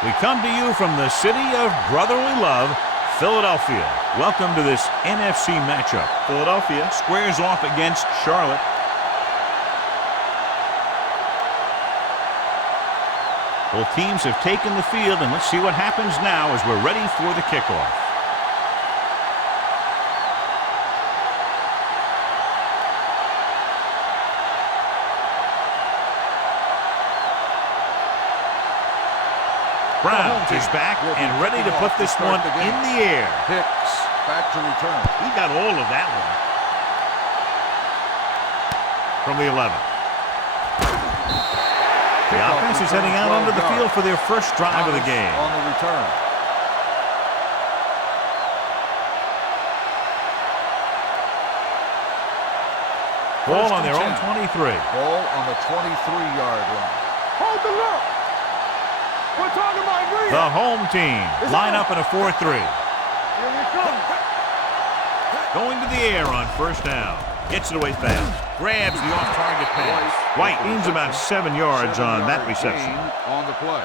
We come to you from the city of brotherly love, Philadelphia. Welcome to this NFC matchup. Philadelphia squares off against Charlotte. Both teams have taken the field, and let's see what happens now as we're ready for the kickoff. Brown is back and ready to put this one in the air. Hicks back to return. He got all of that one. From the 11. The offense is heading out onto the field for their first drive of the game. On the return. Ball on their own 23. Ball on the 23-yard line. Hold the look. We're talking about real. The home team line up in a 4-3. Here we come. Going to the air on first down. Gets it away fast. Grabs the off-target pass. White gains about 7 yards on that reception. On the play.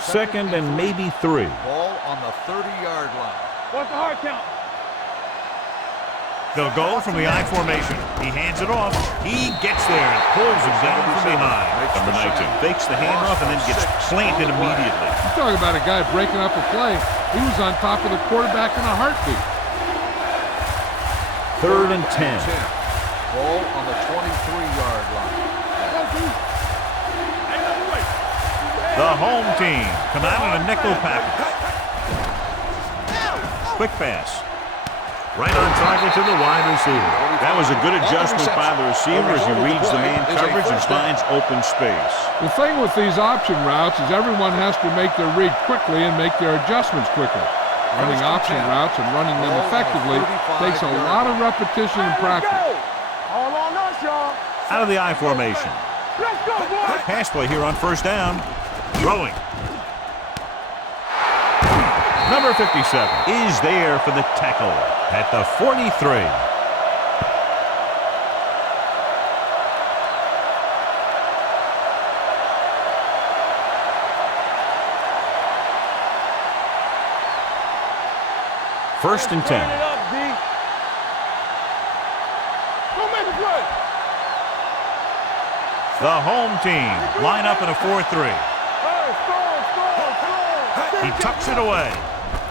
Second and maybe 3. Ball on the 30-yard line. What's the hard count? They'll go from the I formation. He hands it off. He gets there and pulls him down from behind. Number 19 fakes the handoff and then gets planted immediately. You talk about a guy breaking up a play. He was on top of the quarterback in a heartbeat. Third and 10. Ball on the 23-yard line. The home team come out in a nickel package. Quick pass. Right on target to the wide receiver. That was a good adjustment by the receiver as he reads the man coverage and finds open space. The thing with these option routes is everyone has to make their read quickly and make their adjustments quickly. Running option routes and running them effectively takes a lot of repetition and practice. All on us, y'all. Out of the I formation. Let's go, boys. Pass play here on first down. Throwing. Number 57 is there for the tackle at the 43. First and 10. Turn it up, D. Go make the play. The home team line up in a 4-3. He tucks it away.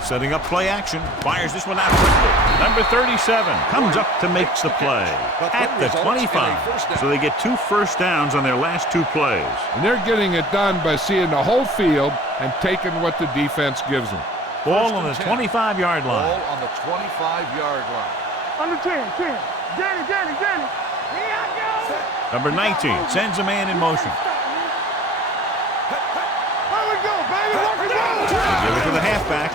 Setting up play action. Fires this one out quickly. Number 37 comes up to make the play at the 25. So they get 2 first downs on their last 2 plays. And they're getting it done by seeing the whole field and taking what the defense gives them. Ball on the 25-yard line. Ball on the 25-yard line. Under 10. Danny. Here I go. Number 19 sends a man in motion. Here we go, baby. Work it out. They give it to the halfback.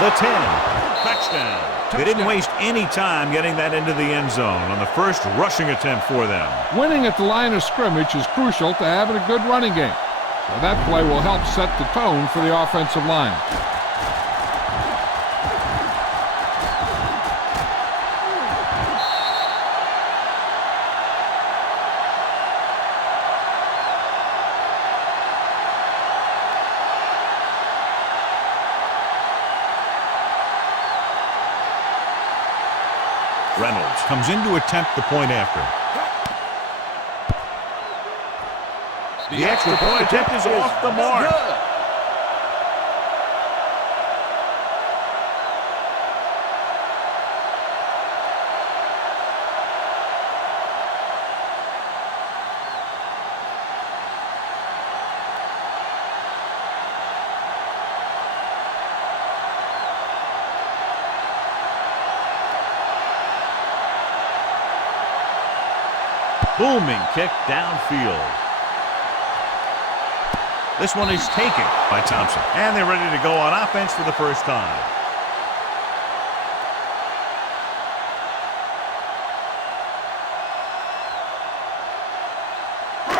The 10. Touchdown. They didn't waste any time getting that into the end zone on the first rushing attempt for them. Winning at the line of scrimmage is crucial to having a good running game. So that play will help set the tone for the offensive line. Reynolds comes in to attempt the point after. The extra point attempt is off the mark. Booming kick downfield. This one is taken by Thompson. And they're ready to go on offense for the first time.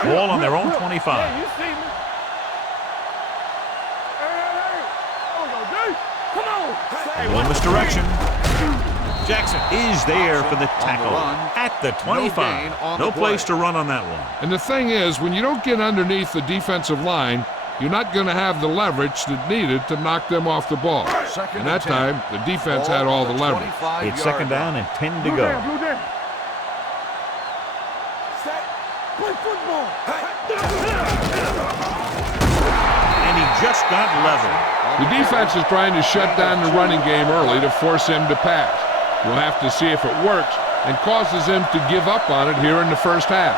Ball on their own 25. Yeah, you see me. Hey. Come on. They go in this direction. Jackson is there for the tackle at the 25. No place to run on that one. And the thing is, when you don't get underneath the defensive line, you're not going to have the leverage that's needed to knock them off the ball. And that time, the defense had all the leverage. It's second down and 10 to go. Blue down. Set. Play football. And he just got leveled. The defense is trying to shut down the running game early to force him to pass. We'll have to see if it works and causes him to give up on it here in the first half.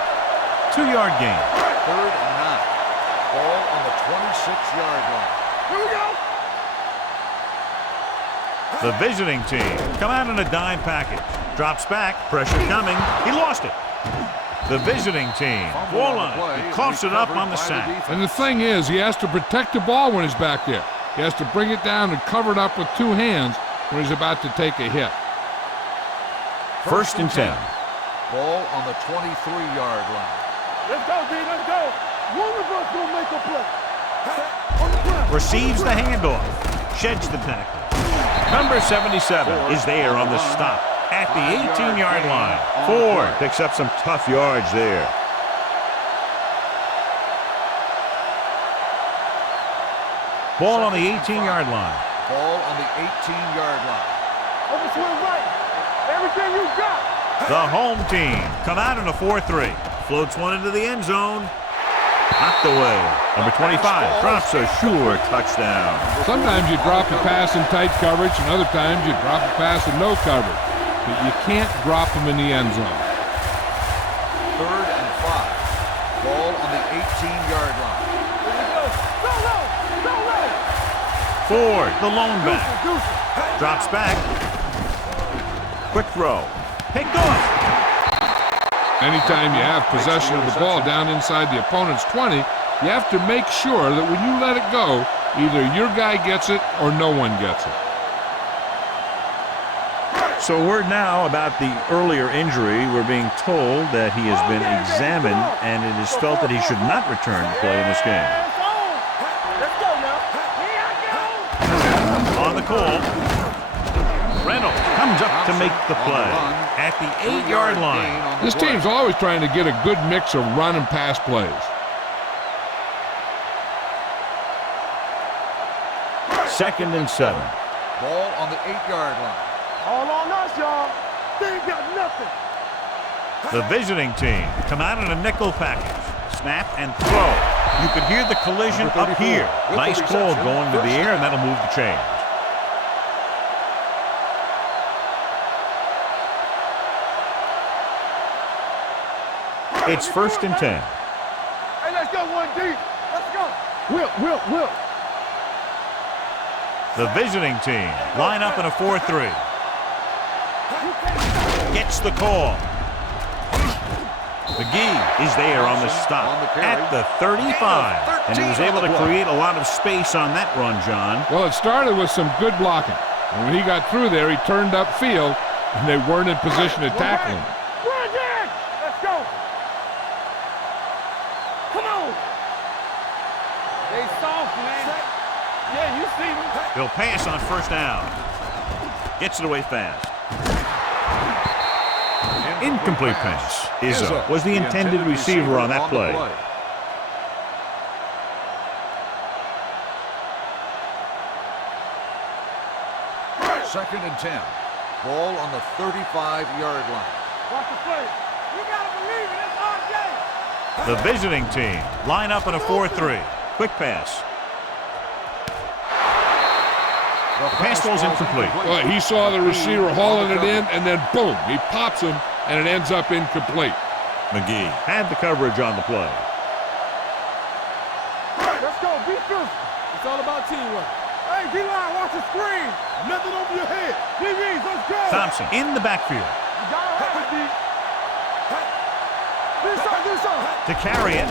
2-yard gain. Third and 9. Ball on the 26-yard line. Here we go. The visiting team come out in a dime package. Drops back, pressure coming. He lost it. The visiting team, goal line. He coughs it up on the sack. And the thing is, he has to protect the ball when he's back there. He has to bring it down and cover it up with 2 hands when he's about to take a hit. First and 10. Ball on the 23-yard line. Let's go, D. Let's go. One of us will make a play. On the ground. Receives the handoff. Sheds the tackle. Number 77 is there on the stop at the 18-yard line. Ford picks up some tough yards there. Ball on the 18-yard line. Ball on the 18-yard line. Over to the right. Everything you got. The home team come out in a 4-3. Floats one into the end zone. Knocked away. Number 25 drops a sure touchdown. Sometimes you drop a pass in tight coverage, and other times you drop a pass in no coverage. But you can't drop them in the end zone. Third and 5. Ball on the 18-yard line. Here we go. Go low. Go low. Ford, the lone back. Drops back. Quick throw. Picked off. Anytime you have possession of the ball down inside the opponent's 20, you have to make sure that when you let it go, either your guy gets it or no one gets it. So word now about the earlier injury. We're being told that he has been examined and it is felt that he should not return to play in this game. Let's go now. Here I go. On the call, Reynolds comes up to make the play at the 8-yard line. This team's always trying to get a good mix of run and pass plays. Second and 7. Ball on the 8-yard line. All on us, y'all. They ain't got nothing. The visiting team come out in a nickel package. Snap and throw. You could hear the collision up here. Nice call going to the air, and that'll move the chains. It's first and 10. Hey, let's go, 1D. Let's go. Will. The visiting team line up in a 4-3. Gets the call. McGee is there on the stop at the 35. And he was able to create a lot of space on that run, John. Well, it started with some good blocking. And when he got through there, he turned upfield, and they weren't in position to tackle him. Run, Jack. Let's go. Come on. They soft, man. Yeah, you see me. He'll pass on first down. Gets it away fast. Incomplete pass. Izzo was the intended receiver on that play. Second and 10. Ball on the 35-yard line. Watch the play. You gotta believe it. It's our game. The visiting team line up in a 4-3. Quick pass. The pass ball's incomplete. Well, he saw the receiver hauling it in, and then boom, he pops him, and it ends up incomplete. McGee had the coverage on the play. Let's go. Be physical. It's all about teamwork. Hey, D-line, watch the screen. Nothing over your head. DBs, let's go. Thompson in the backfield. You gotta have it, D. This side. To carry it.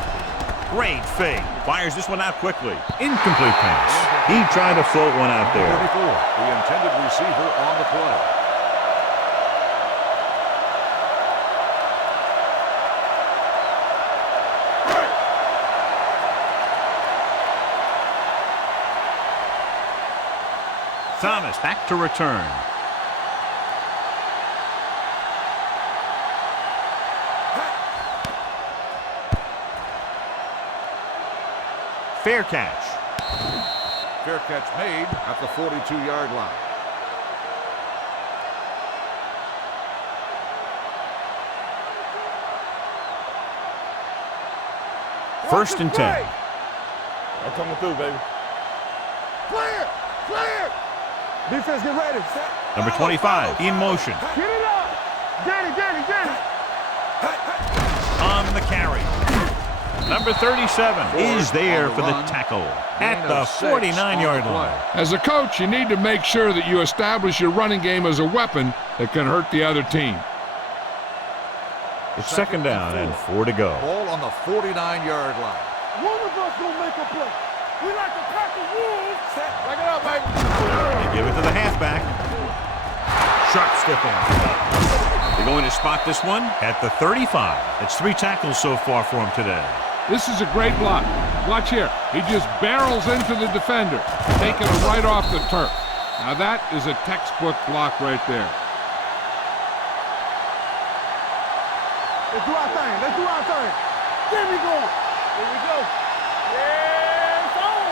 Great fake. Fires this one out quickly. Incomplete pass. He tried to float one out there. 34, the intended receiver on the play. Thomas back to return. Fair catch. Fair catch made at the 42-yard line. First and 10. I'm coming through, baby. Clear! Clear! Defense, get ready. Number 25 in motion. Get it up! Get it, get it, get it! On the carry. Number 37 is there for the tackle at the 49-yard line. As a coach, you need to make sure that you establish your running game as a weapon that can hurt the other team. It's second down and 4 to go. Ball on the 49-yard line. One of us gonna make a play. We like to pack the wolves. Back it up, baby. They give it to the halfback. Sharp stiff arm. They're going to spot this one at the 35. It's 3 tackles so far for him today. This is a great block. Watch here. He just barrels into the defender, taking him right off the turf. Now that is a textbook block right there. Let's do our thing. Let's do our thing. There we go. Here we go. Yeah, it's on.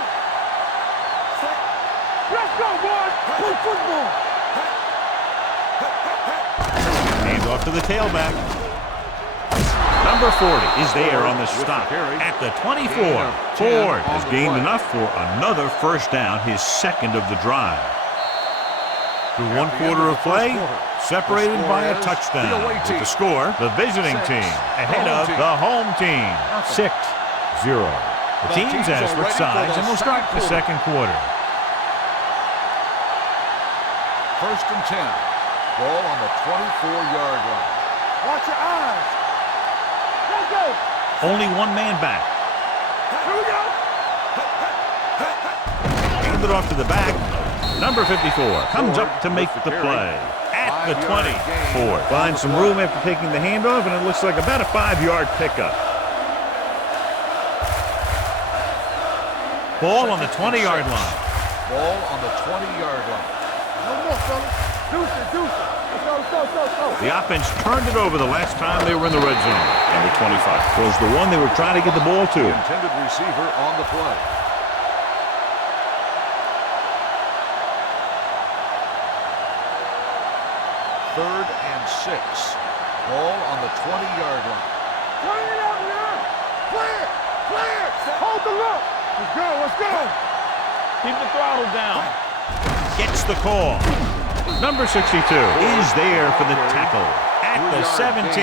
Let's go, boys. Play football. Hand off to the tailback. Number 40 is there on the stop at the 24. Ford has gained enough for another first down, his second of the drive. Through 1 quarter of play, separated by a touchdown. With the score, the visiting team ahead of the home team, 6-0. The teams have switched sides and will start the second quarter. First and 10. Ball on the 24-yard line. Watch your eyes. Let's go. Only one man back. Here we go. Hand it off to the back. Number 54 comes up to make the play at the 20. Ford finds some room after taking the handoff, and it looks like about a 5-yard pickup. Ball on the 20-yard line. Ball on the 20-yard line. No more, fellas. Deuce it, deuce it. Let's go, let's go, let's go, let's go. The offense turned it over the last time they were in the red zone. Number 25 was the one they were trying to get the ball to. The intended receiver on the play. Third and 6. Ball on the 20-yard line. Turn it out now. Clear, clear. Hold the look. Let's go, let's go. Keep the throttle down. Gets the call. Number 62 is there for the tackle at the 17.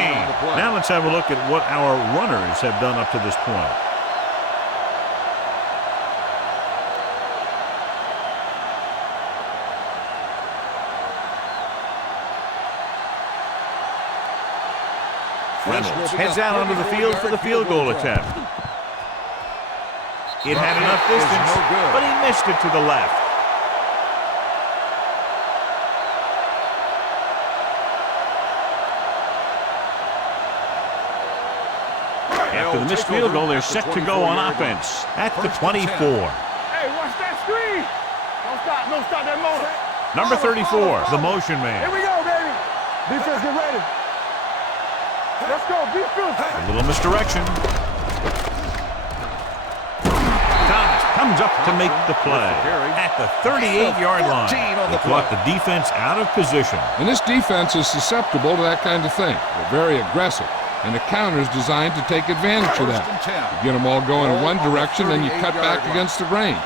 Now let's have a look at what our runners have done up to this point. Reynolds heads out onto the field for the field goal attempt. It had enough distance, but he missed it to the left. After the missed field goal, they're set to go on offense at the 24. Hey, watch that screen. Don't stop that motor. Number 34, the motion Here man. we go, baby. Defense, get ready. Let's go, be filthy. A little misdirection. Thomas comes up to make the play at the 38-yard line. They brought the defense out of position. And this defense is susceptible to that kind of thing. They're very aggressive. And the counter is designed to take advantage of that. You get them all going in one direction, then you cut back against the grain.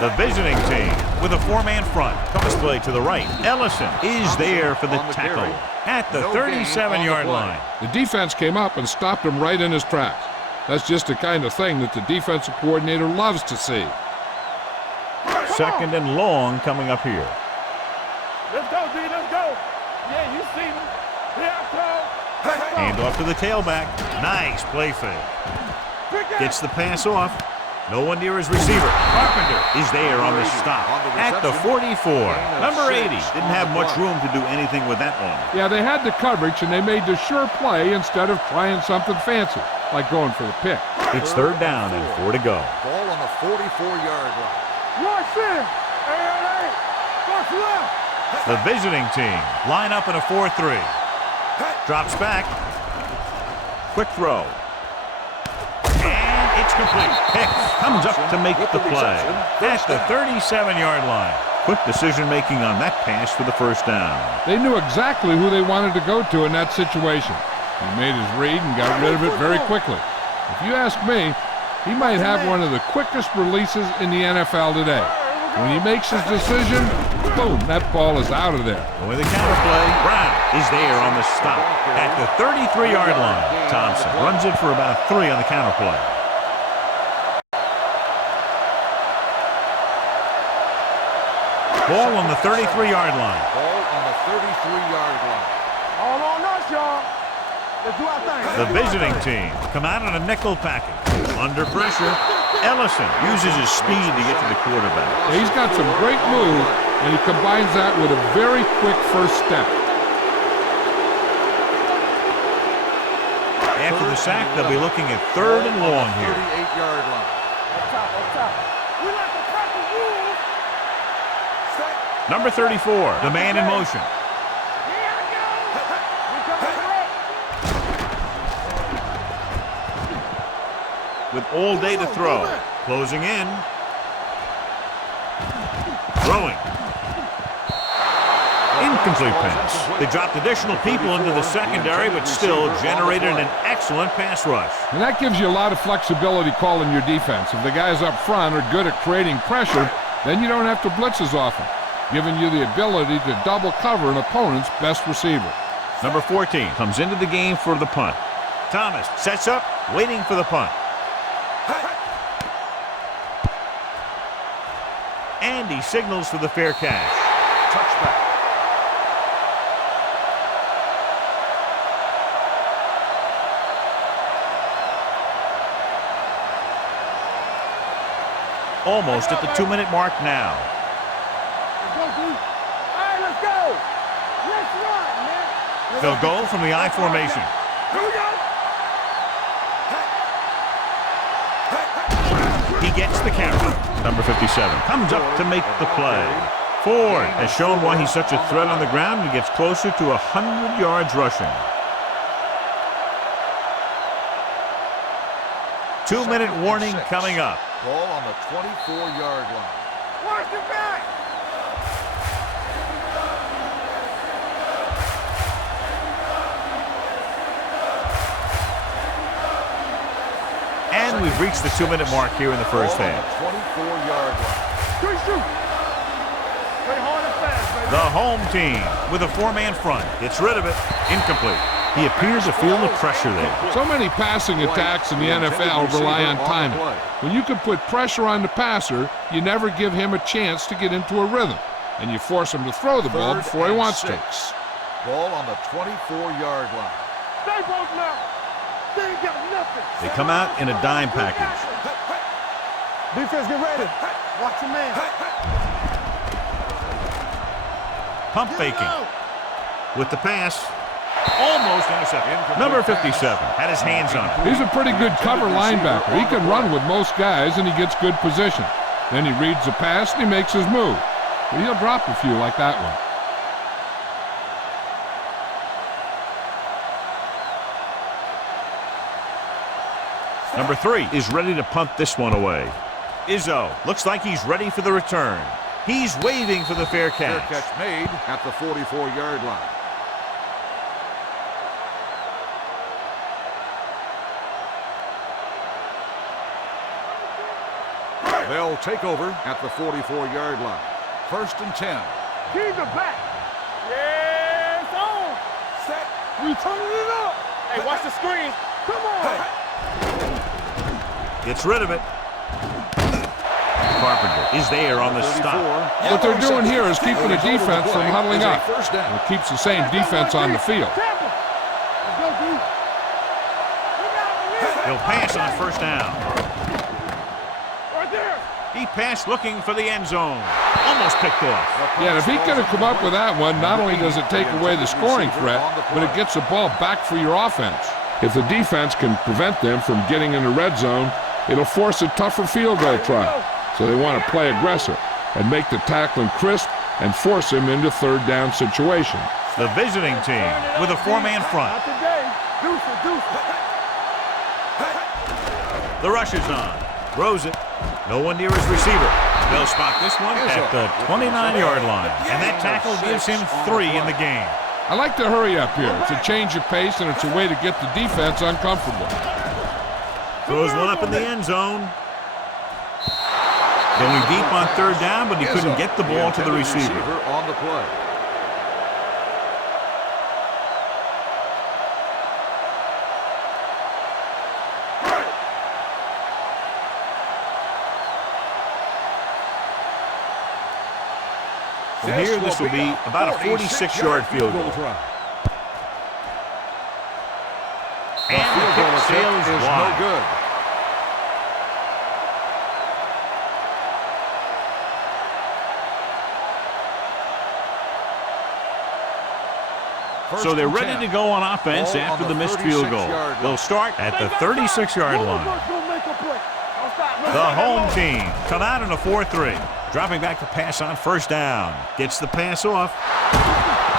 The visiting team with a 4-man front. Toss play to the right. Ellison is there for the tackle at the 37-yard line. The defense came up and stopped him right in his tracks. That's just the kind of thing that the defensive coordinator loves to see. Second and long coming up here. Let's go, D, let's go. Yeah, you see me. Here I come. Hand off to the tailback. Nice play fake. Gets the pass off. No one near his receiver. Carpenter is there on the stop at the 44. Number 80 didn't have much room to do anything with that one. Yeah, they had the coverage, and they made the sure play instead of trying something fancy, like going for the pick. It's third down and 4 to go. Ball on the 44-yard line. Watch this. Hey, watch left. The visiting team line up in a 4-3. Drops back. Quick throw. complete. Hicks comes up to make the play at the 37-yard line. Quick decision-making on that pass for the first down. They knew exactly who they wanted to go to in that situation. He made his read and got rid of it very quickly. If you ask me, he might have one of the quickest releases in the NFL today. When he makes his decision, boom, that ball is out of there. With the counterplay, Brown is there on the stop at the 33-yard line. Thompson runs it for about 3 on the counterplay. Ball on the 33-yard line. Ball on the 33-yard line. All on us, y'all. Let's do our thing. The visiting team come out on a nickel package. Under pressure, Ellison uses his speed to get to the quarterback. He's got some great moves, and he combines that with a very quick first step. After the sack, they'll be looking at 3rd and long here. 38-yard line. Up top. We like to practice rules. Number 34, the man in motion. Here I go. We coming back. With all day to throw. Closing in. Throwing. Incomplete pass. They dropped additional people into the secondary, but still generated an excellent pass rush. And that gives you a lot of flexibility calling your defense. If the guys up front are good at creating pressure, then you don't have to blitz as often, giving you the ability to double cover an opponent's best receiver. Number 14 comes into the game for the punt. Thomas sets up, waiting for the punt. And he signals for the fair catch. Touchback. Almost at the 2-minute mark now. Let's go, dude. All right, let's go. Let's run, man. They'll go from the I formation. Here we go. He gets the carry. Number 57 comes up to make the play. Ford has shown why he's such a threat on the ground and gets closer to 100 yards rushing. 2-minute warning coming up. Ball on the 24-yard line. Watch your back. And we've reached the 2-minute mark here in the first Ball on half. the 24-yard line. Shoot. Play hard and fast, baby. The home team with a 4-man front gets rid of it. Incomplete. He appears to feel the pressure there. So many passing attacks in the NFL rely on timing. When you can put pressure on the passer, you never give him a chance to get into a rhythm, and you force him to throw the ball before he wants to. Ball on the 24-yard line. Stay close now. They ain't got nothing. They come out in a dime package. Defense, get ready. Watch your man. Pump faking. With the pass. Almost intercepted. Number 57 had his hands on it. He's a pretty good cover linebacker. He can run with most guys, and he gets good position. Then he reads the pass, and he makes his move. But he'll drop a few like that one. Number 3 is ready to punt this one away. Izzo looks like he's ready for the return. He's waving for the fair Fair catch. catch made at the 44-yard line. They'll take over at the 44-yard line. 1st and 10. Keep it back. Yeah, it's on. Set. We turning it up. Hey, watch the screen. Come on. Gets rid of it. Carpenter is there on the stop. What they're doing here is keeping the defense from huddling up. First down. It keeps the same defense on the field. Tampa. Let's go, dude. He'll pass on 1st down. Right there. He passed looking for the end zone. Almost picked off. Yeah, if he could have come up with that one, not only does it take away the scoring threat, but it gets the ball back for your offense. If the defense can prevent them from getting in the red zone, it'll force a tougher field goal try. So they want to play aggressive and make the tackling crisp and force him into 3rd down situations. The visiting team with a 4-man front. Not today. Deuce it. The rush is on. Throws it. No one near his receiver. They'll spot this one at the 29-yard line. And that tackle gives him 3 in the game. I like to hurry up here. It's a change of pace, and it's a way to get the defense uncomfortable. Throws one up in the end zone. Going deep on 3rd down, but he couldn't get the ball to the receiver. On the play. From here, this will be about a 46-yard field goal. And the kick sails wide. No good. So they're ready to go on offense after the missed field goal. They'll start at the 36-yard line. The home team come out in a 4-3. Dropping back to pass on 1st down. Gets the pass off.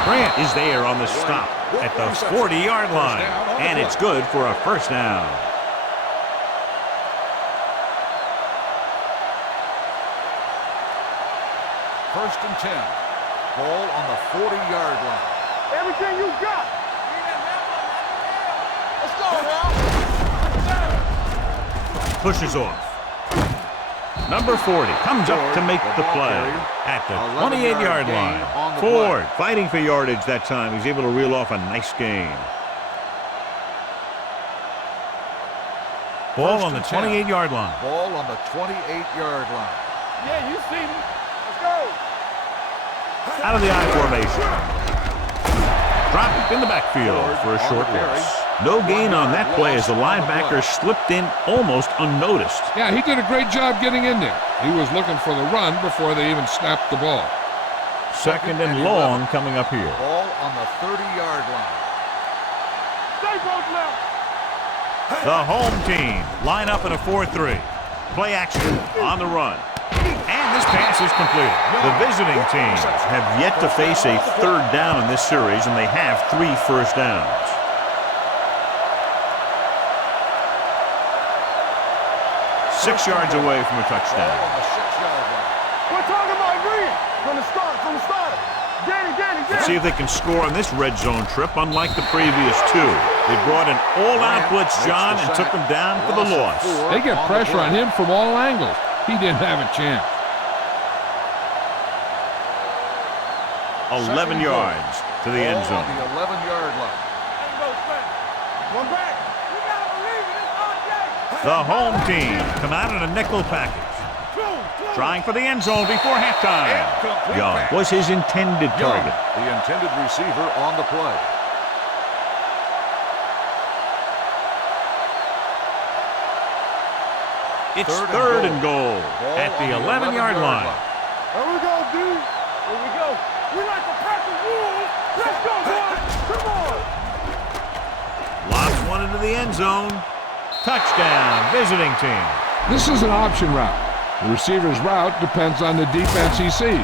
Grant is there on the stop at the 40-yard line. And it's good for a 1st down. First and 10. Ball on the 40-yard line. Everything you got. Let's go, now. Pushes off. Number 40 comes up to make the play at the 28-yard line. Ford fighting for yardage that time. He's able to reel off a nice gain. Ball on the 28-yard line. Ball on the 28-yard line. Yeah, you see me. Let's go. Out of the I formation. Dropped in the backfield for a short loss. No gain on that play as the linebacker slipped in almost unnoticed. Yeah, he did a great job getting in there. He was looking for the run before they even snapped the ball. 2nd and long coming up here. Ball on the 30-yard line. Stay both left. The home team line up in a 4-3. Play action on the run. And this pass is completed. The visiting team have yet to face a 3rd down in this series, and they have 3 first downs. Six yards away from a touchdown. We're talking about green. From the start. Let's see if they can score on this red zone trip, unlike the previous 2. They brought an all-out blitz, John, and took him down for the loss. They get pressure on him from all angles. He didn't have a chance. 11 yards to the end zone. The 11-yard line. One back. We gotta believe it. It's The home team come out in a nickel package. Trying for the end zone before halftime. Young was his intended target. The intended receiver on the play. It's third and goal at the 11-yard line. Here we go, dude. Here we go. We like to practice rules. Let's go, boys. Come on. Lobs one into the end zone. Touchdown, visiting team. This is an option route. The receiver's route depends on the defense he sees.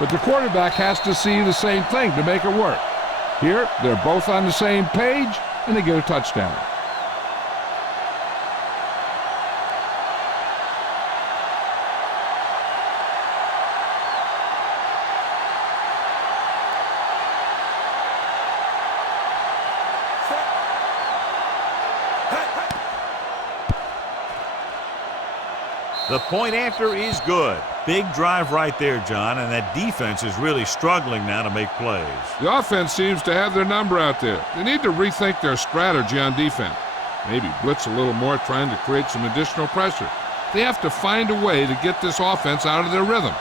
But the quarterback has to see the same thing to make it work. Here, they're both on the same page, and they get a touchdown. The point after is good. Big drive right there, John, and that defense is really struggling now to make plays. The offense seems to have their number out there. They need to rethink their strategy on defense. Maybe blitz a little more, trying to create some additional pressure. They have to find a way to get this offense out of their rhythm.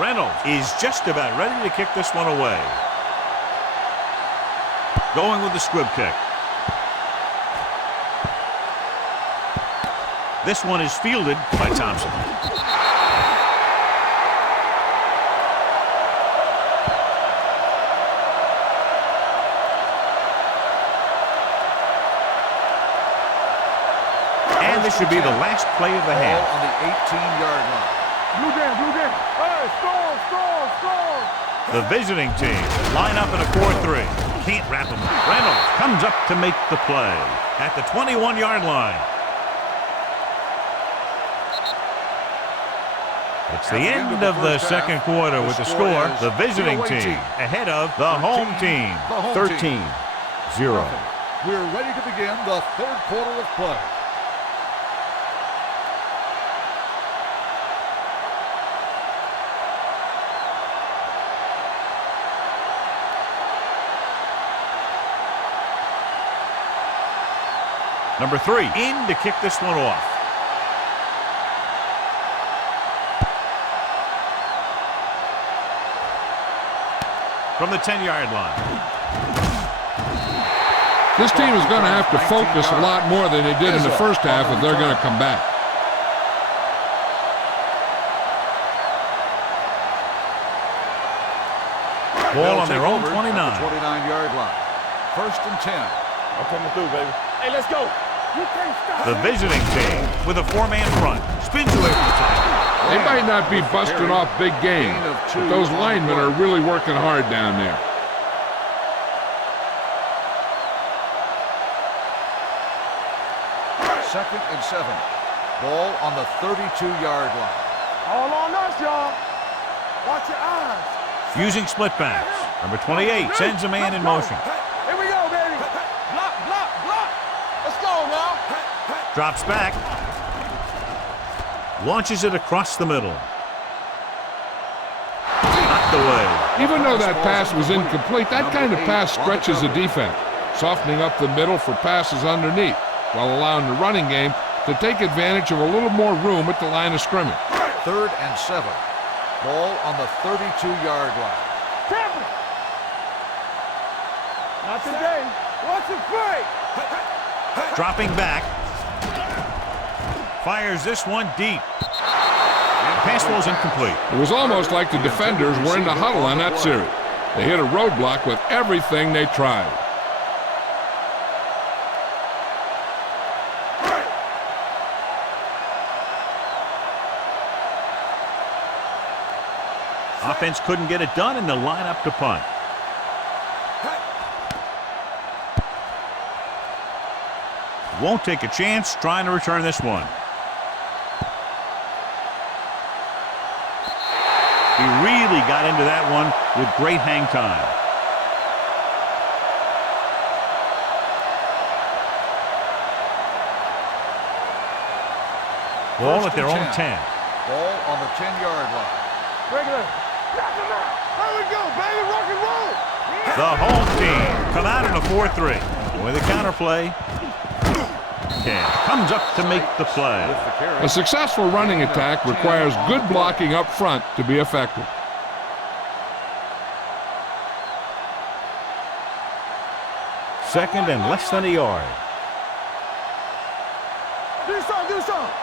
Reynolds is just about ready to kick this one away. Going with the squib kick. This one is fielded by Thompson. And this should be the last play of the half. On the 18-yard line. Blue game. Hey, score. The visiting team line up in a 4-3. Can't wrap them up. Reynolds comes up to make the play at the 21-yard line. It's the end of the second quarter with the score. The visiting team ahead of the home team, 13-0. We're ready to begin the third quarter of play. Number 3 in to kick this one off. From the 10-yard line. This team is going to have to focus a lot more than they did in the first half if they're going to come back. Ball on their own 29. 29-yard line. First and 10. I'm coming through, baby. Hey, let's go. You can't stop. The visiting team with a 4-man front spins away from the tackle. They might not be busting off big game, but those linemen are really working hard down there. Second and 7. Ball on the 32-yard line. All on us, y'all. Watch your eyes. Using split backs. Number 28 sends a man in motion. Here we go, baby. Block, block, block. Let's go now. Drops back. Launches it across the middle. Knocked away. Even though that pass was incomplete, that kind of pass stretches the defense, softening up the middle for passes underneath, while allowing the running game to take advantage of a little more room at the line of scrimmage. Third and 7. Ball on the 32-yard line. Tampa. Not today. Watch it play. Dropping back. Fires this one deep. Pass ball's incomplete. It was almost like the defenders were in the huddle on that series. They hit a roadblock with everything they tried. Offense couldn't get it done in the lineup to punt. Won't take a chance trying to return this one. He really got into that one with great hang time. Ball at their own 10. Ball on the 10-yard line. Regular. There we go, baby. Rock and roll. The home team come out in a 4-3. With a counterplay. Comes up to make the play. A successful running attack requires good blocking up front to be effective. Second and less than a yard. Do something, do something.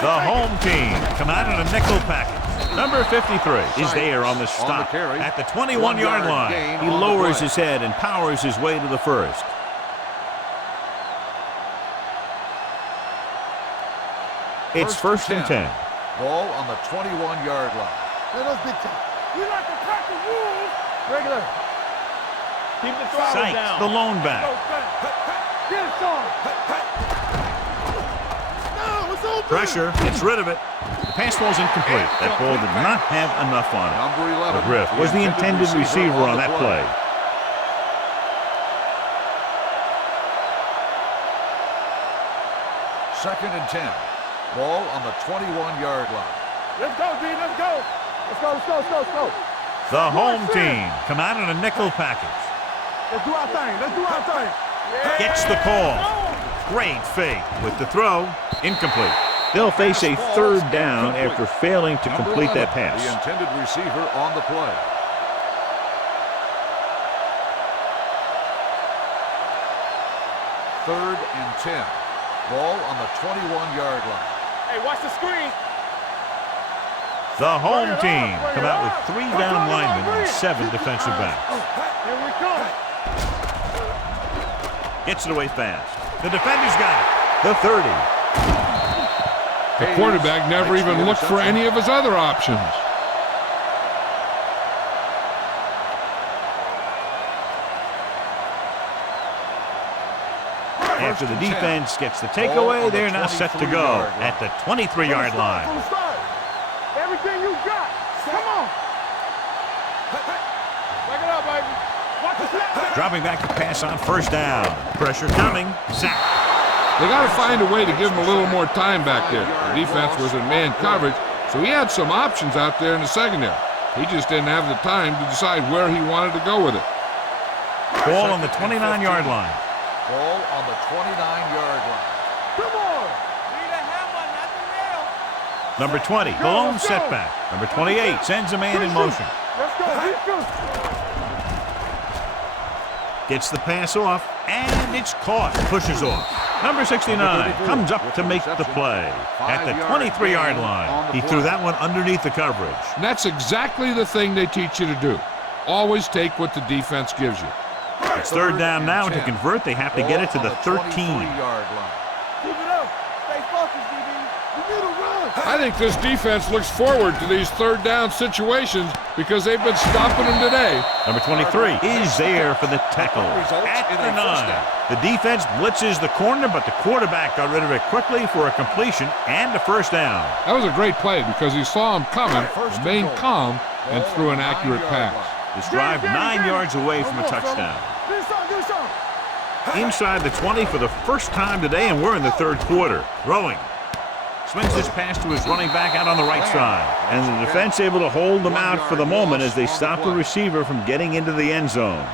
The home team come out in a nickel package. Number 53 is there on the stop at the 21-yard line. He lowers his head and powers his way to the first. It's first and 10. Ball on the 21-yard line. Let us big time. We like to crack the rules. Regular. Keep the throttle Sykes, down. the lone back. Get it, son. No, it's open. Pressure, gets rid of it. The pass ball's incomplete. That ball did not have enough on it. Number 11. McGriff was the intended receiver on that play. Second and 10. Ball on the 21-yard line. Let's go, D. Let's go. Let's go, let's go, let's go, let's go. The home team come out in a nickel package. Let's do our thing. Let's do our thing. Yeah. Gets the call. Great fake with the throw. Incomplete. They'll face a third down after failing to complete that pass. The intended receiver on the play. Third and 10. Ball on the 21-yard line. Hey, watch the screen. The home team come out with 3 down linemen and 7 defensive backs. Here we go. Gets it away fast. The defender's got it. The 30. The quarterback never even looked for any of his other options. After the defense gets the takeaway, they're now set to go at the 23-yard line. Everything you got. Come on. Back it up, baby. Watch the snap. Dropping back to pass on first down. Pressure coming. Sack. They got to find a way to give him a little more time back there. The defense was in man coverage, so he had some options out there in the secondary. He just didn't have the time to decide where he wanted to go with it. Ball on the 29-yard line. Ball on the 29-yard line. Come on. Number 20, the lone setback. Number 28 sends a man in motion. Let's go. Gets the pass off, and it's caught. Pushes off. Number 69 comes up to make the play at the 23-yard line. He threw that one underneath the coverage. And that's exactly the thing they teach you to do. Always take what the defense gives you. It's third down now, and to convert, they have to get it to the 13. Keep it up. Stay focused, DB. You need to run. I think this defense looks forward to these third down situations because they've been stopping them today. Number 23 is there for the tackle at the 9. The defense blitzes the corner, but the quarterback got rid of it quickly for a completion and a first down. That was a great play because he saw him coming, remained calm, and threw an accurate pass. This drive 9 yards away from a touchdown. Do something. Inside the 20 for the first time today, and we're in the third quarter. Throwing. Swings this pass to his running back out on the right side. And the defense able to hold them out for the moment as they stop the receiver from getting into the end zone.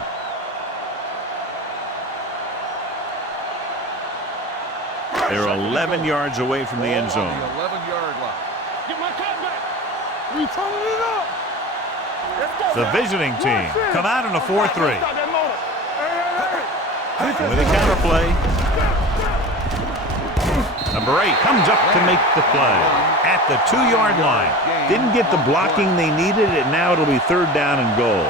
They're 11 yards away from the end zone. 11-yard line. Get my cut back. We turning it up. Let's go. The visiting team come out in a 4-3. Stop that motor. Hey. With a counterplay. Number 8 comes up to make the play at the 2-yard line. Didn't get the blocking they needed, and now it'll be third down and goal.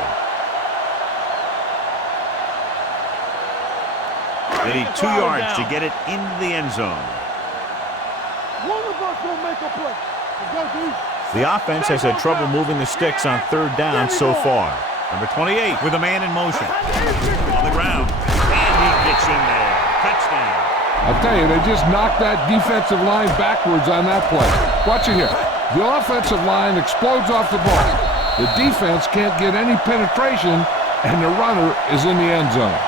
They need 2 yards to get it into the end zone. One of us will make a play. Go, dude. The offense has had trouble moving the sticks on third down so far. Number 28 with a man in motion. On the ground. And he gets in there. Touchdown. I'll tell you, they just knocked that defensive line backwards on that play. Watch it here. The offensive line explodes off the ball. The defense can't get any penetration, and the runner is in the end zone.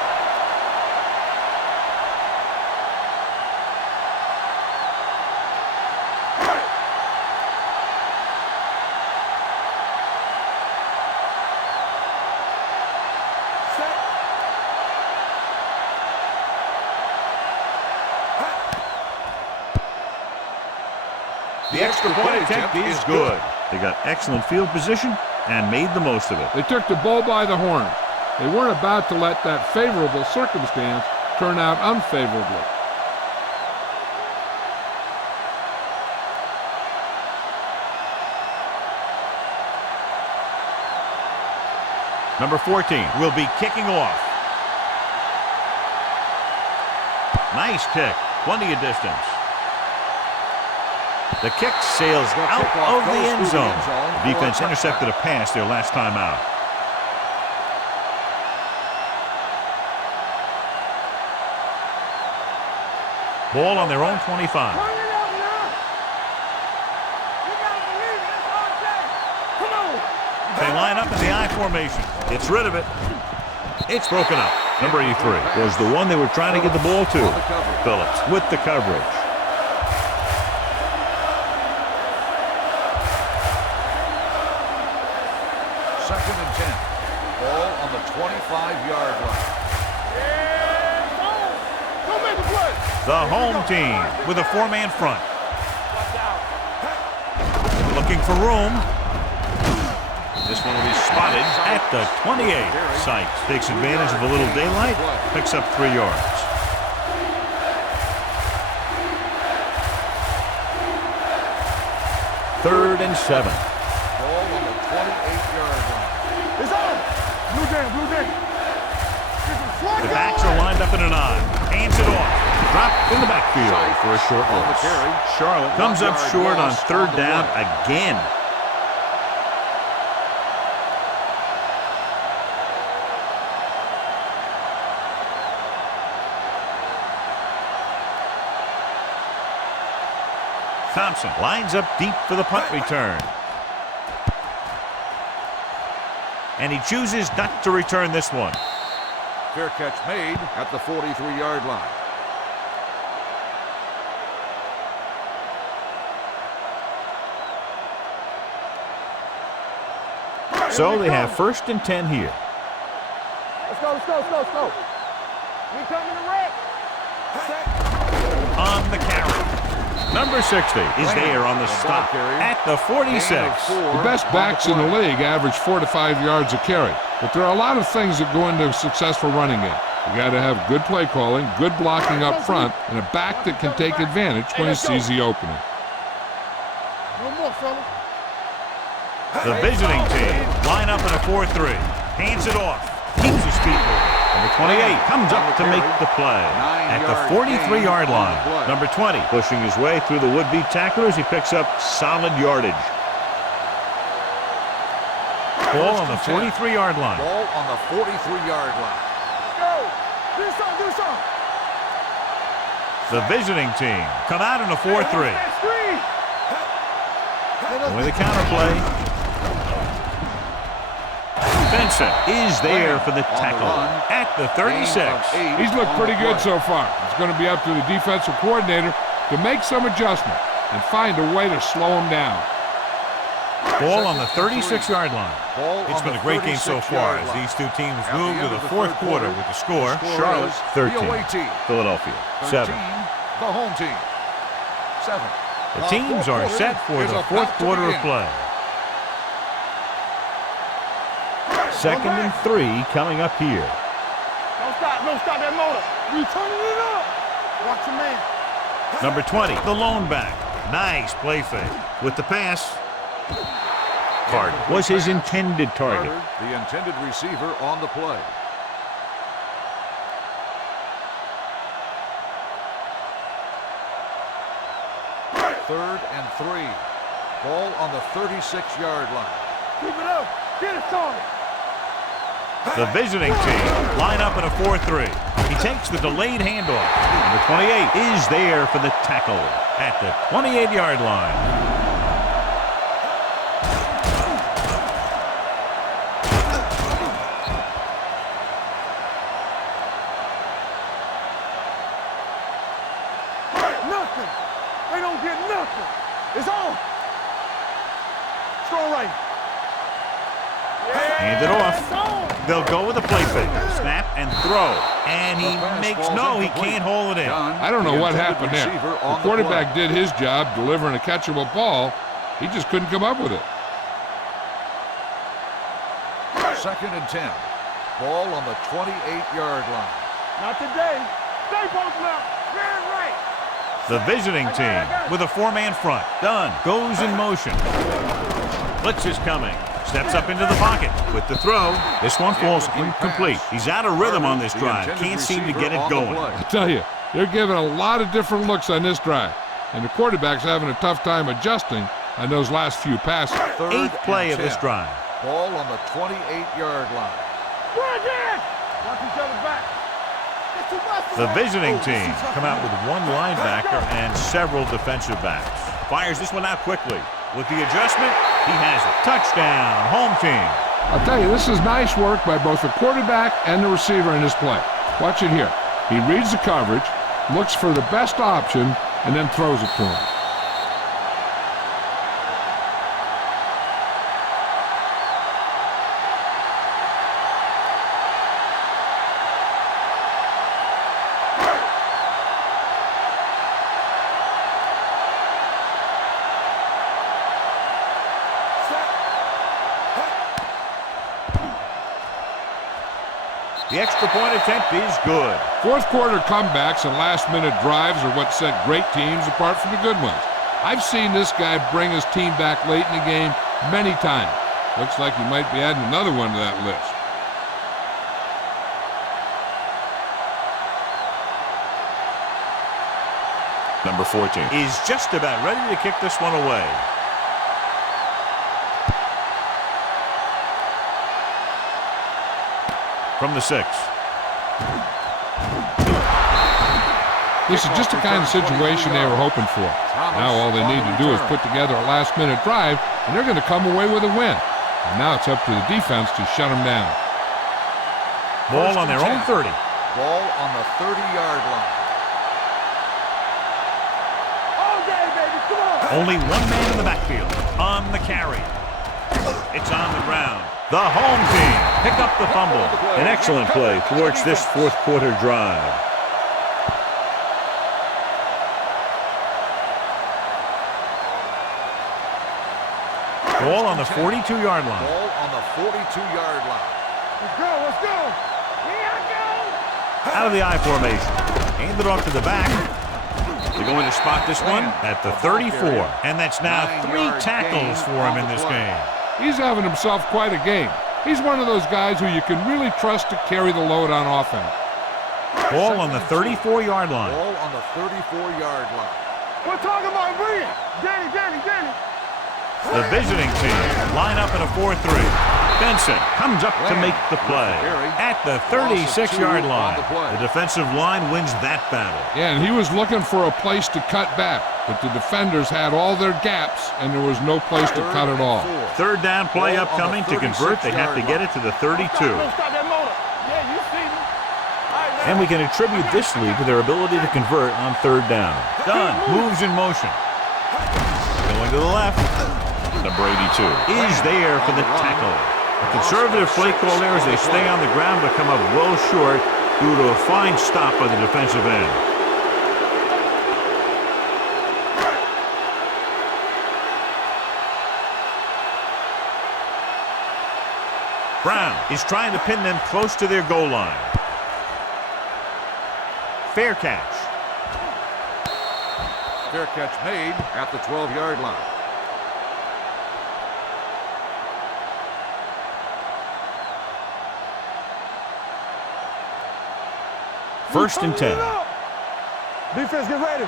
The extra point attempt is good. They got excellent field position and made the most of it. They took the bull by the horns. They weren't about to let that favorable circumstance turn out unfavorably. Number 14 will be kicking off. Nice kick. Plenty of distance. The kick sails out of the end zone. The defense intercepted a pass their last time out. Ball on their own 25. They line up in the I formation. Gets rid of it. It's broken up. Number 83 was the one they were trying to get the ball to. Phillips with the coverage. Second and 10. Ball on the 25-yard line. The home team with a 4-man front. Looking for room. This one will be spotted at the 28. Sykes takes advantage of a little daylight, picks up 3 yards. Third and 7. Ball on the 28-yard line. It's on. Blue game. The backs are lined up in an I. Hands it off. Dropped in the backfield for a short loss. Charlotte comes up short on third down again. Thompson lines up deep for the punt return. And he chooses not to return this one. Fair catch made at the 43-yard line. So they have 1st and 10 here. Let's go, let's go, let's go, let's go. We coming to wreck. On the carry. Number 60 is there on the stop at the 46. The best backs in the league average 4 to 5 yards a carry. But there are a lot of things that go into a successful running game. You got to have good play calling, good blocking up front, and a back that can take advantage when he sees the opening. No more, fellas. The visiting team line up in a 4-3. Hands it off. Keeps his feet moving. Number 28 comes up to make the play at the 43-yard line. Number 20 pushing his way through the would-be tacklers. He picks up solid yardage. Ball on the 43-yard line. Ball on the 43-yard line. Go. Do something, do something. The visiting team come out in a 4-3. With a counterplay. Benson is there for the tackle at the 36. He's looked pretty good so far. It's going to be up to the defensive coordinator to make some adjustment and find a way to slow him down. Ball on the 36-yard line. It's been a great game so far as these two teams move to the 4th quarter with the score. Charlotte 13, Philadelphia 7. The home team 7. The teams are set for the 4th quarter of play. 2nd and 3 coming up here. Don't stop that motor. We turning it up. Watch your man. Number 20, the lone back. Nice play fake. With the pass, Carter was his intended target. The intended receiver on the play. Third and 3. Ball on the 36-yard line. Keep it up. Get it started. The visiting team line up in a 4-3. He takes the delayed handoff. Number 28 is there for the tackle at the 28-yard line. Nothing. They don't get nothing. It's on. Strong right. Hand it off. They'll go with a play fake. Snap and throw. And he he can't hold it in. I don't know what happened there. The quarterback did his job delivering a catchable ball. He just couldn't come up with it. 2nd and 10. Ball on the 28-yard line. Not today. Stay posted up. Very right. The visiting team with a 4-man front. Dunn goes in motion. Blitz is coming. Steps up into the pocket with the throw. This one falls incomplete. He's out of rhythm on this drive. Can't seem to get it going. I tell you, they're giving a lot of different looks on this drive. And the quarterback's having a tough time adjusting on those last few passes. 8th play of this drive. Ball on the 28-yard line. We're again. Watch each other back. The visiting team come out with one linebacker and several defensive backs. Fires this one out quickly. With the adjustment, he has it. Touchdown, home team. I'll tell you, this is nice work by both the quarterback and the receiver in this play. Watch it here. He reads the coverage, looks for the best option, and then throws it to him. The extra point attempt is good. 4th quarter comebacks and last-minute drives are what set great teams apart from the good ones. I've seen this guy bring his team back late in the game many times. Looks like he might be adding another one to that list. Number 14 is just about ready to kick this one away. From the 6. This is just the kind of situation they were hoping for. Now all they need to do is put together a last-minute drive, and they're going to come away with a win. And now it's up to the defense to shut them down. Ball on their own 30. Ball on the 30-yard line. Okay, baby, come on. Only one man in the backfield on the carry. It's on the ground. The home team pick up the fumble. An excellent play towards this fourth quarter drive. Ball on the 42-yard line. Ball on the 42-yard line. Let's go, let's go. Here I go. Out of the I formation. Hand it off to the back. They're going to spot this one at the 34. And that's now 3 tackles for him in this game. He's having himself quite a game. He's one of those guys who you can really trust to carry the load on offense. Ball on the 34-yard line. Ball on the 34-yard line. We're talking about Bree. Danny. The visiting team line up in a 4-3. Benson comes up to make the play at the 36-yard line. The defensive line wins that battle. Yeah, and he was looking for a place to cut back, but the defenders had all their gaps, and there was no place to cut at all. Third down play upcoming. To convert, they have to get it to the 32. Stop that motor. Yeah, you see me. And we can attribute this lead to their ability to convert on third down. Dunn moves in motion. Going to the left. Number 82 is there for the tackle. A conservative play call there as they stay on the ground but come up well short due to a fine stop by the defensive end. Brown is trying to pin them close to their goal line. Fair catch. Fair catch made at the 12-yard line. First and 10. Defense, get ready.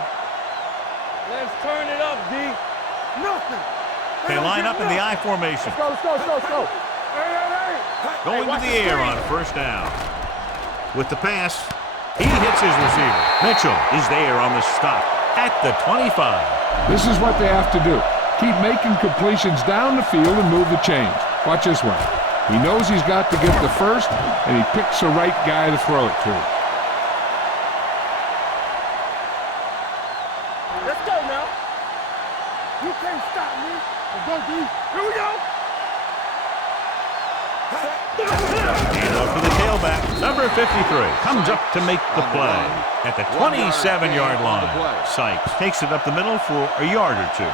Let's turn it up, D. Nothing. They line up in the I formation. Let's go. Hey. Going to the air on first down. With the pass, he hits his receiver. Mitchell is there on the stop at the 25. This is what they have to do. Keep making completions down the field and move the chains. Watch this one. He knows he's got to get the first, and he picks the right guy to throw it to. Let's go now. You can't stop me. Let's go, D. Here we go. And off to the tailback. Number 53 comes up to make the play at the 27-yard line. Sykes takes it up the middle for a yard or two.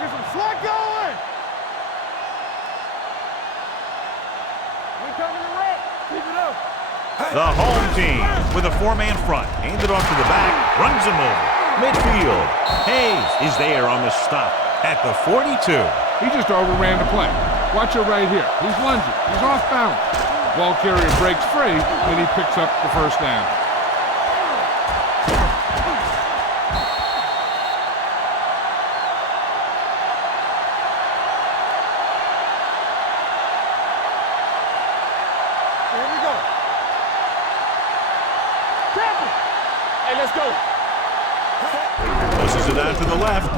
Get some slack going. We're coming to wreck. Keep it up. The home team with a 4-man front. Hand it off to the back. Runs him over. Midfield. Hayes is there on the stop at the 42. He just overran the play. Watch it right here. He's lunging. He's off balance. Ball carrier breaks free, and he picks up the first down. Here we go. Tackle. Hey, let's go. Pushes it out to the left.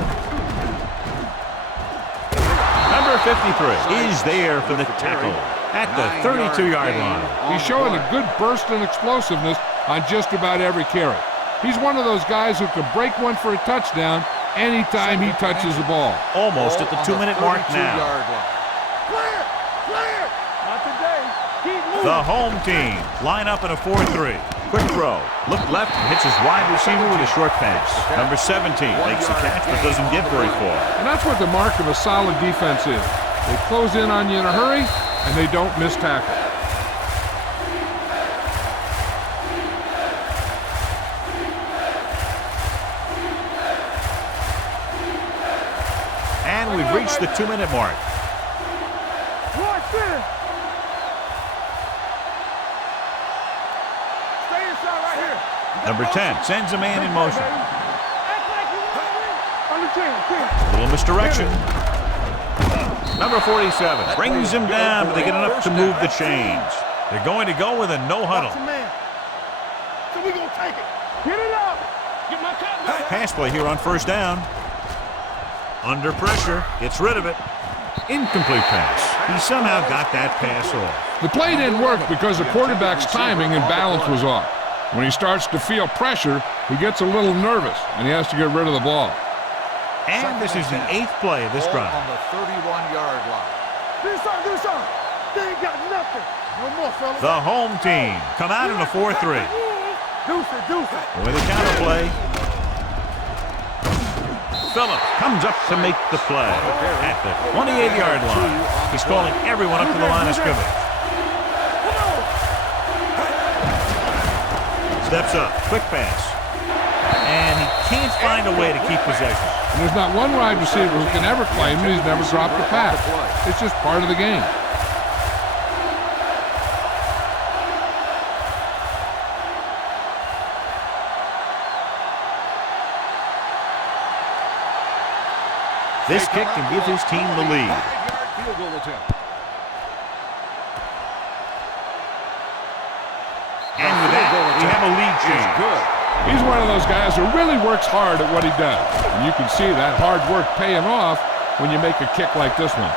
Number 53 is there for the tackle at the 32-yard line. He's showing a good burst and explosiveness on just about every carry. He's one of those guys who can break one for a touchdown anytime he touches the ball. Almost at the 2-minute mark now. Clear. Not today. Keep moving. The home team line up in a 4-3. Quick throw. Look left and hits his wide receiver with a short pass. Number 17 makes the catch but doesn't get very far. And that's what the mark of a solid defense is. They close in on you in a hurry, and they don't miss tackle. And we've reached the 2-minute mark. Watch this. Stay inside right here. Number 10 sends a man in motion. Act like you want to win. On the team. A little misdirection. Number 47 brings him down, but they get enough to move the chains. They're going to go with a no huddle. Man. So we gonna take it. Get it up. Get my cut back. Pass play here on first down. Under pressure, gets rid of it. Incomplete pass. He somehow got that pass off. The play didn't work because the quarterback's timing and balance was off. When he starts to feel pressure, he gets a little nervous, and he has to get rid of the ball. And this is the 8th play of this drive. On the 31-yard line. Do something. They ain't got nothing. No more, fellas. The home team come out in a 4-3. Deuce it. With a counter play. Phillips comes up to make the play at the 28-yard line. He's calling everyone up to the line of scrimmage. Steps up, quick pass. And he can't find a way to keep possession. And there's not one wide receiver who can ever claim that he's never dropped a pass. It's just part of the game. This kick can give his team the lead. Field goal attempt. And with that, we have a lead change. Good. He's one of those guys who really works hard at what he does. And you can see that hard work paying off when you make a kick like this one.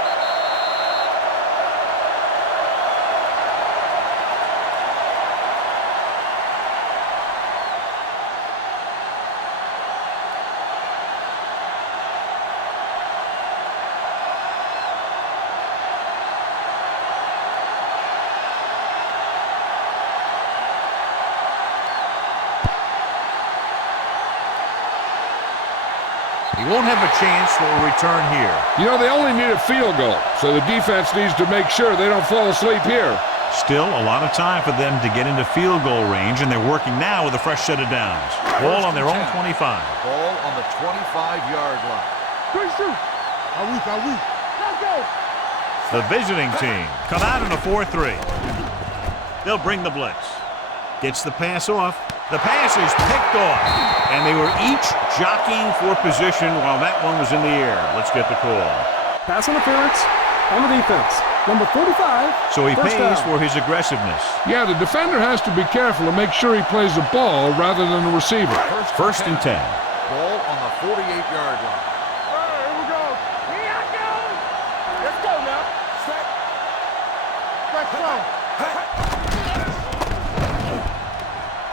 He won't have a chance for a return here. You know, they only need a field goal, so the defense needs to make sure they don't fall asleep here. Still a lot of time for them to get into field goal range, and they're working now with a fresh set of downs. Ball on their own 25. Ball on the 25-yard line. Quick shoot. Are we? Let's go. The visiting team come out in a 4-3. They'll bring the blitz. Gets the pass off. The pass is picked off, and they were each jockeying for position while that one was in the air. Let's get the call. Pass interference on the defense. Number 45. So he First pays down. for his aggressiveness. Yeah, the defender has to be careful and make sure he plays the ball rather than the receiver. First and 10. Ball on the 48-yard line. Here we go. Here I go. Let's go now. Set. Let's go.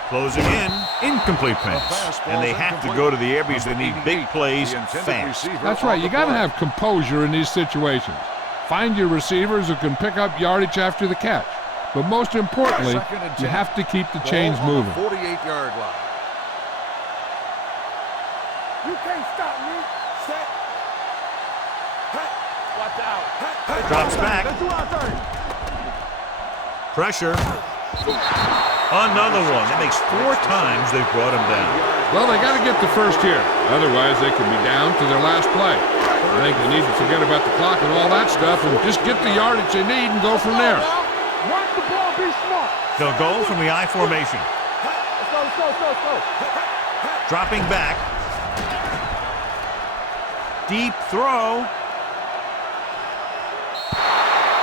Closing in, incomplete pass. And they have to go to the air because they need big plays fast. That's right, you got to have composure in these situations. Find your receivers who can pick up yardage after the catch. But most importantly, you have to keep the chains moving. 48-yard line. You can't stop me. Set. Watch out. Drops back. Let's do our thing. Pressure. Another one. That makes 4 times they've brought him down. Well, they got to get the first here. Otherwise, they could be down to their last play. I think they need to forget about the clock and all that stuff and just get the yardage they need and go from there. Watch the ball, be smart. They'll go from the I formation. Let's go. Dropping back. Deep throw.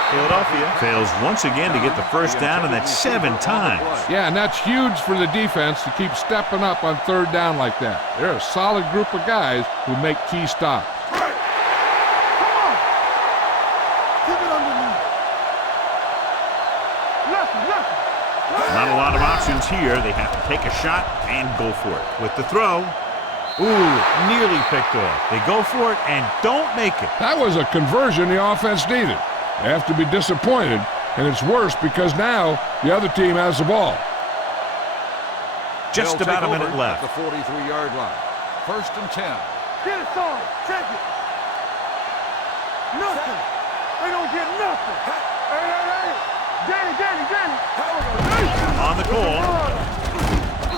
Philadelphia fails once again to get the first down, and that's 7 times. Yeah, and that's huge for the defense to keep stepping up on third down like that. They're a solid group of guys who make key stops. Come on. Keep it underneath. Nothing. Not a lot of options here. They have to take a shot and go for it. With the throw, nearly picked off. They go for it and don't make it. That was a conversion the offense needed. They have to be disappointed, and it's worse because now the other team has the ball. Just about a minute left. At the 43-yard line. First and 10. Get it, son. Check it. Nothing. They don't get nothing. Hey. Danny. On the call.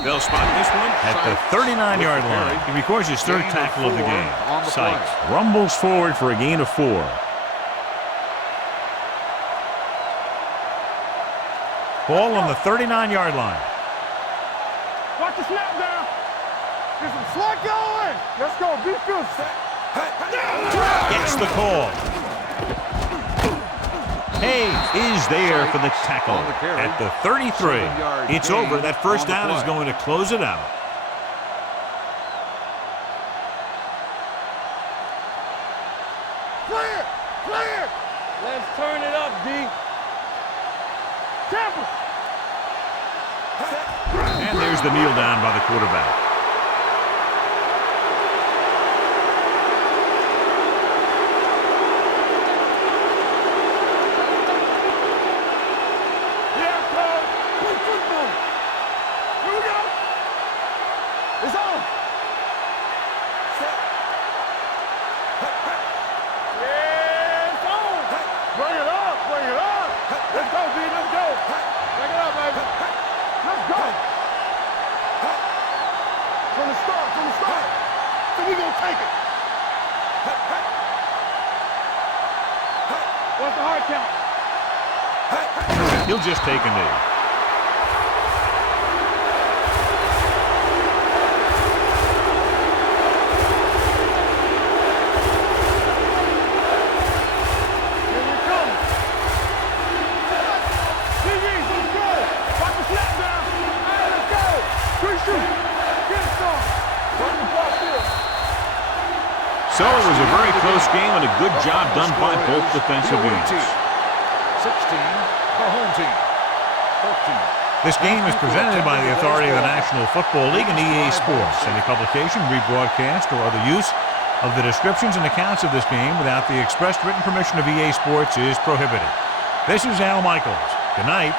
They'll spot this one at the 39-yard line. He records his 3rd tackle of the game. Sykes rumbles forward for a gain of 4. Ball on the 39-yard line. Watch the snap down. There's some slot going. Let's go. Be good. Gets the call. Hayes is there for the tackle On the carry. at the 33. 7-yard It's gain over. That first on the down is play. going to close it out. Clear! Clear! Let's turn it up, D. Tampa! And there's the kneel down by the quarterback. Yeah, coach. Play football. Here we go. It's on. Yeah, it's on. Bring it up. Bring it up. Let's go, D. Let's go. Bring it up, baby. Let's go. From the start. From the start. So we gonna take it. What's the hard count? He'll just take a knee. Here we come. TVs, let's go. Watch the snap down. Hey, let's go. Free shoot. Get it started. Run the ball field. So it was a very close game and a good job done by both defensive units. 16, the home team. 14. This game is presented by the authority of the National Football League and EA Sports. Any publication, rebroadcast, or other use of the descriptions and accounts of this game without the express written permission of EA Sports is prohibited. This is Al Michaels. Good night.